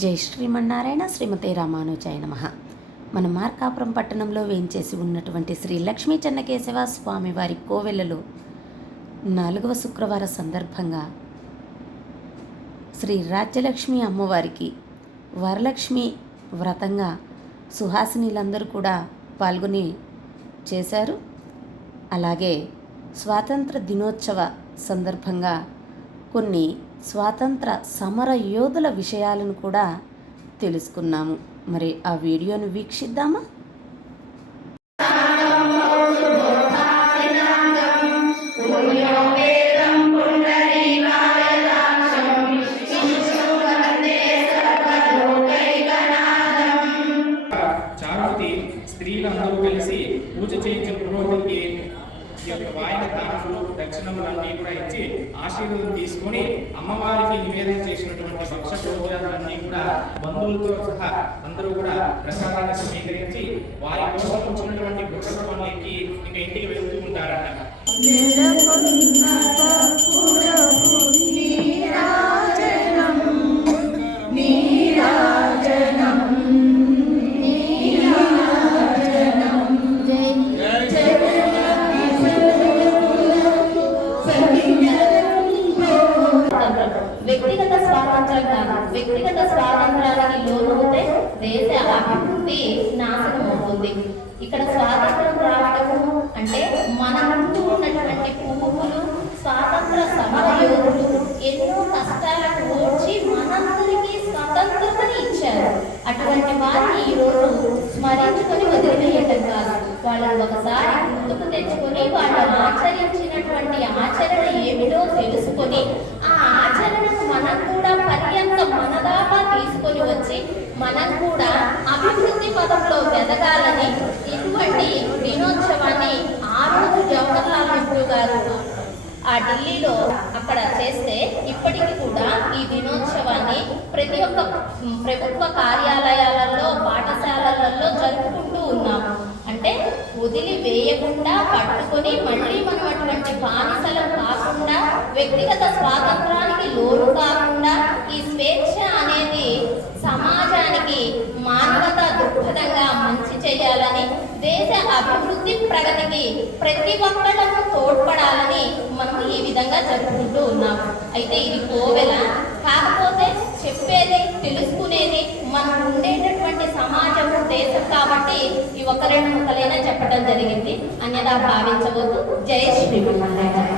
జై శ్రీమన్నారాయణ. శ్రీమతే రామానుజాయ నమః. మన మార్కాపురం పట్టణంలో వేంచేసి ఉన్నటువంటి శ్రీ లక్ష్మీ చెన్నకేశవ స్వామి వారి కోవెలలో 4వ శుక్రవార సందర్భంగా శ్రీ రాజ్యలక్ష్మి అమ్మవారికి వరలక్ష్మి వ్రతంగా సుహాసినీలందరూ కూడా పాల్గొని చేశారు. అలాగే స్వాతంత్ర దినోత్సవ సందర్భంగా కొన్ని స్వాతంత్ర సమర యోధుల విషయాలను కూడా తెలుసుకున్నాము. మరి ఆ వీడియోను వీక్షిద్దామా? చారుమతి స్త్రీలందరూ కలిసి పూజ చేయించిన పురోహితుడికి ఈ యొక్క వాయిన దానములు దక్షిణములన్నీ కూడా ఇచ్చి ఆశీర్వాదం తీసుకొని అమ్మవారికి నివేదన చేసినటువంటి భక్ష భోజనాలన్నీ కూడా బంధువులతో సహా అందరూ కూడా ప్రసాదాన్ని స్వీకరించి వారి కోసం వచ్చినటువంటి వృక్షానికి ఇంకా ఇంటికి వెళ్తూ ఉంటారట. వ్యక్తిగత స్వాతంత్రం కాదు, వ్యక్తిగత స్వాతంత్రానికి లోనవుతే దేశ అభివృద్ధి నాశనం అవుతుంది. ఇక్కడ స్వాతంత్రం రావడము అంటే మన ముందు ఉన్నటువంటి పువ్వులు స్వాతంత్ర సమర యోధులు ఎన్నో కష్టాలకు ఓడ్చి మనందరికీ స్వతంత్రతని ఇచ్చారు. అటువంటి వారిని ఈరోజు స్మరించుకొని వదిలివేయటం కాదు, వాళ్ళని ఒకసారి గుర్తుకు తెచ్చుకొని వాళ్ళు ఆచరించినటువంటి ఆచరణ ఏమిటో తెలుసుకొని ఆ ఆచరణకు మనం కూడా పర్యంతం మనదాకా తీసుకొని వచ్చి మనం కూడా అభివృద్ధి పదంలో ఎదగాలని ఇటువంటి దినోత్సవాన్ని ఆ రోజు జవహర్లాల్ నెహ్రూ గారు ఆ ఢిల్లీలో అక్కడ చేస్తే ఇప్పటికీ కూడా ఈ దినోత్సవాన్ని ప్రతి ఒక్క ప్రభుత్వ కార్యాలయాలలో పాఠశాలలలో జరుపుకుంటూ ఉన్నాము. అంటే వదిలి వేయకుండా పట్టుకొని మళ్ళీ మనం అటువంటి బానిసలం కాకుండా వ్యక్తిగత స్వాతంత్రానికి లోను కాకుండా ఈ స్వేచ్ఛ అనేది సమాజానికి మానవతా దృక్పథంగా మంచి చేయాలని దేశ అభివృద్ధి ప్రగతికి ప్రతి ఒక్కళ్ళను తోడ్పడాలని మనం ఈ విధంగా జరుపుకుంటూ ఉన్నాము. అయితే ఇది కోవెల కాకపోతే చెప్పేది తెలుసుకునేది మనం ఉండేటటువంటి సమాజం దేశం కాబట్టి ఈ ఒక రెండు ముక్కలైనా చెప్పడం జరిగింది, అన్యదా భావించవద్దు. జై శ్రీమన్నారాయణ.